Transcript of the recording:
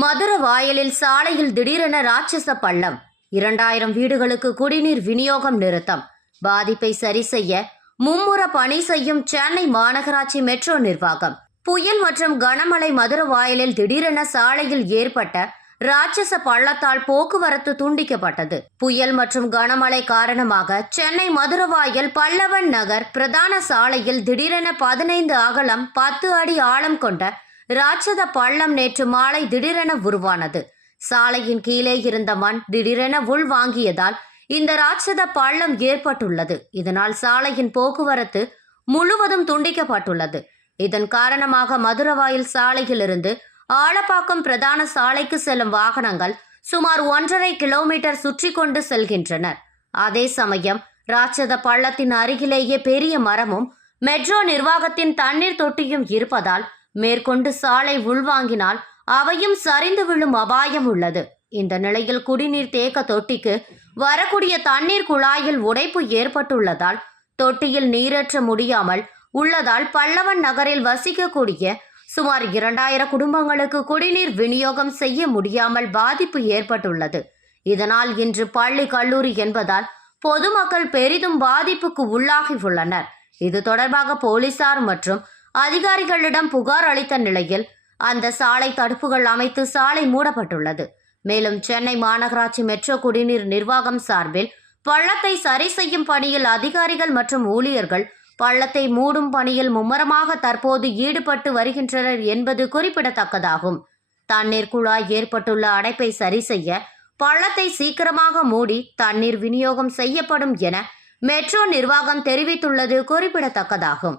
மதுர வாயலில் சாலையில் திடீரென ராட்சச பள்ளம். இரண்டாயிரம் வீடுகளுக்கு குடிநீர் விநியோகம் நிறுத்தம். பாதிப்பை சரி செய்ய மும்முர பணி செய்யும் சென்னை மாநகராட்சி மெட்ரோ நிர்வாகம். புயல் மற்றும் கனமழை மதுர வாயலில் திடீரென சாலையில் ஏற்பட்ட ராட்சச பள்ளத்தால் போக்குவரத்து துண்டிக்கப்பட்டது. புயல் மற்றும் கனமழை காரணமாக சென்னை மதுரவாயல் பல்லவன் நகர் பிரதான சாலையில் திடீரென பதினைந்து அகலம் பத்து அடி ஆழம் கொண்ட ராட்சத பள்ளம் நேற்று மாலை திடீரென உருவானது. சாலையின் கீழே இருந்த மண் திடீரென உள் வாங்கியதால் இந்த ராட்சத பள்ளம் ஏற்பட்டுள்ளது. இதனால் சாலையின் போக்குவரத்து முழுவதும் துண்டிக்கப்பட்டுள்ளது. இதன் காரணமாக மதுரவாயில் சாலையிலிருந்து ஆலப்பாக்கம் பிரதான சாலைக்கு செல்லும் வாகனங்கள் சுமார் ஒன்றரை கிலோமீட்டர் சுற்றி கொண்டு செல்கின்றனர். அதே சமயம் ராட்சத பள்ளத்தின் அருகிலேயே பெரிய மரமும் மெட்ரோ நிர்வாகத்தின் தண்ணீர் தொட்டியும் இருப்பதால் மேற்கொண்டு சாலை உள்வாங்கினால் அவையும் சரிந்து விழும் அபாயம் உள்ளது. இந்த நிலையில் குடிநீர் தேக்க தொட்டிக்கு வரக்கூடிய தண்ணீர் குழாயில் உடைப்பு ஏற்பட்டுள்ளதால் தொட்டியில் நீரேற்ற முடியாமல் உள்ளதால் பல்லவன் நகரில் வசிக்கக்கூடிய சுமார் இரண்டாயிரம் குடும்பங்களுக்கு குடிநீர் விநியோகம் செய்ய முடியாமல் பாதிப்பு ஏற்பட்டுள்ளது. இதனால் இன்று பள்ளி கல்லூரி என்பதால் பொதுமக்கள் பெரிதும் பாதிப்புக்கு உள்ளாகி உள்ளனர் இது தொடர்பாக போலீசார் மற்றும் அதிகாரிகளிடம் புகார் அளித்த நிலையில் அந்த சாலை தடுப்புகள் அமைத்து சாலை மூடப்பட்டுள்ளது. மேலும் சென்னை மாநகராட்சி மெட்ரோ குடிநீர் நிர்வாகம் சார்பில் பள்ளத்தை சரி செய்யும் பணியில் அதிகாரிகள் மற்றும் ஊழியர்கள் பள்ளத்தை மூடும் பணியில் மும்முரமாக தற்போது ஈடுபட்டு வருகின்றனர் என்பது குறிப்பிடத்தக்கதாகும். தண்ணீர் குழாய் ஏற்பட்டுள்ள அடைப்பை சரி செய்ய பள்ளத்தை சீக்கிரமாக மூடி தண்ணீர் விநியோகம் செய்யப்படும் என மெட்ரோ நிர்வாகம் தெரிவித்துள்ளது குறிப்பிடத்தக்கதாகும்.